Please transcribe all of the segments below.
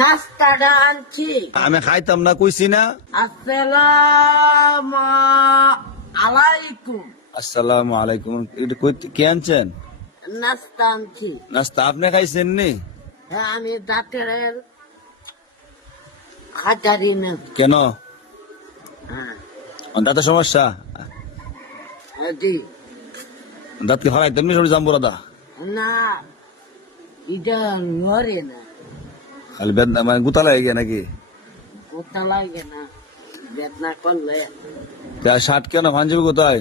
নাস্তাটা আনছি। আমি খাইতাম না কইছি না। আসসালামু আলাইকুম। আসসালামু আলাইকুম। এটা কে আনছেন? নাস্তা আনছি। নাস্তা আপনি খাইছেন নি? হ্যাঁ, আমি ডাক্তারের খাতারি না। কেন? হ্যাঁ, দাঁতের সমস্যা? জি। দাঁত কি ফালাইতেন নি? জাম্বু দাদা না, এটা লড়ে না, খালি বেদনা মানে গুতা লাগে গিয়ে নাকি? কোথা লাগে না, বেদনা করলে। শার্ট কেন পাঞ্জাবি কোথায়?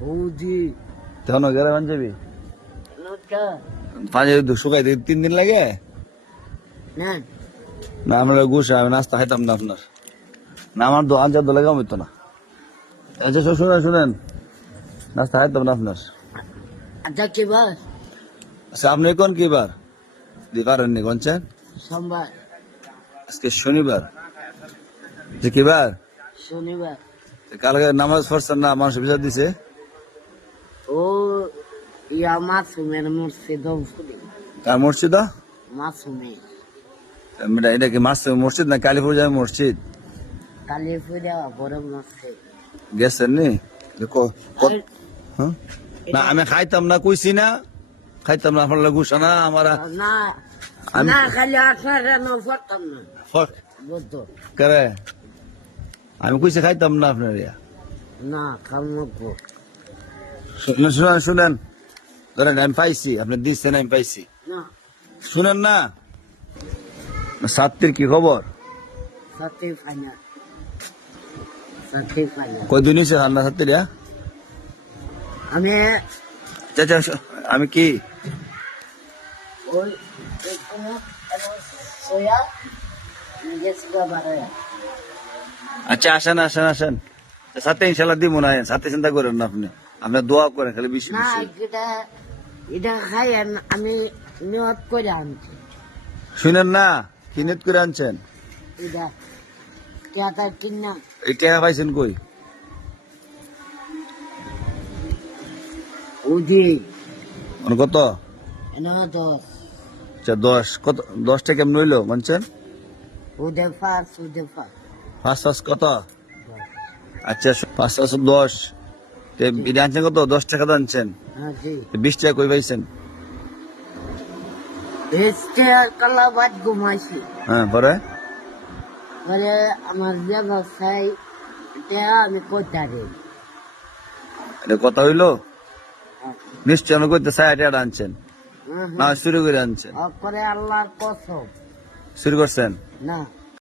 বৌদি তখন গেলে পাঞ্জাবি লোকটা পাঞ্জাবি শুকাইতে 3 দিন লাগে না। না। আমরা গুসা আমি নাস্তা খাইতাম না আপনার। না আমার আনজার দলে কাম হইতো না। আচ্ছা শুনেন শুনেন, নাস্তা খাইতাম না আপনার। আচ্ছা, কি বার? আচ্ছা আপনি কোন কি বার পারেন নি কোনছেন? সোমবার। আজকে শনিবার। যে কি বার? শনিবার। কালকে নামাজ পড়ছেন না? মানুষ বিচার দিছে। ও ইয়া মাসুমের মসজিদ ফুলি। কার মসজিদ? মাসুমে এটা কি মসজিদ না কালীপুর যায় মসজিদ? কালীপুরা বড় মসজিদ। গেছেন নি? হ্যাঁ? না আমি খাইতাম না কইছি না। খাইতাম না আপনার গুসা না আমার। না না, খালি আপনারা নফরতাম না বুঝতো। করে আমি কইছি খাইতাম না আপনার। না খামকো। শুনেন শুনেন শুনেন, ধরেন আমি পাইছি, আপনি দিচ্ছেন আমি পাইছি। না, শুনেন না, সাতটির কি খবর? সাথে ফাইনাল, সাথে ফাইনাল। কয়দিন হয়েছে ঠান্ডা সাতটির? আমি আমি কি ওই সোয়া গেছিল বারোয়া। আচ্ছা আসেন আসেন আসেন, সাথে ইনশাল্লাহ দিব না। সাথে চিন্তা করেন না আপনি, আপনার দোয়া করেন খালি বেশি না, বেশি। এটা এটা খাই আমি নিয়ত করে আনছি। শুনেন না, কি নিয়ত করে আনছেন? এটা টাকা কিনা এই টাকা পাইছেন কই? উদি কত? এনে 10 আচ্ছা 10 কত? 10 টাকা কেমন হইলো মানছেন? উদে পাঁচ পাঁচ পাঁচ কত? আচ্ছা 5 5 10 এটা আনছেন কত? 10 টাকা তো আনছেন। হ্যাঁ জি। 20 টাকা কই পাইছেন? এসতে কালা বাদ ঘুমাইছি। হ্যাঁ পরে বলে আমার ব্যবসায় এটা আমি করতে পারি। এটা কথা হইলো? নিশ্চয় আমি করতে চাই এটা আনছেন না? শুরু করে আনছেন? করে আল্লাহর কসম। শুরু করছেন? না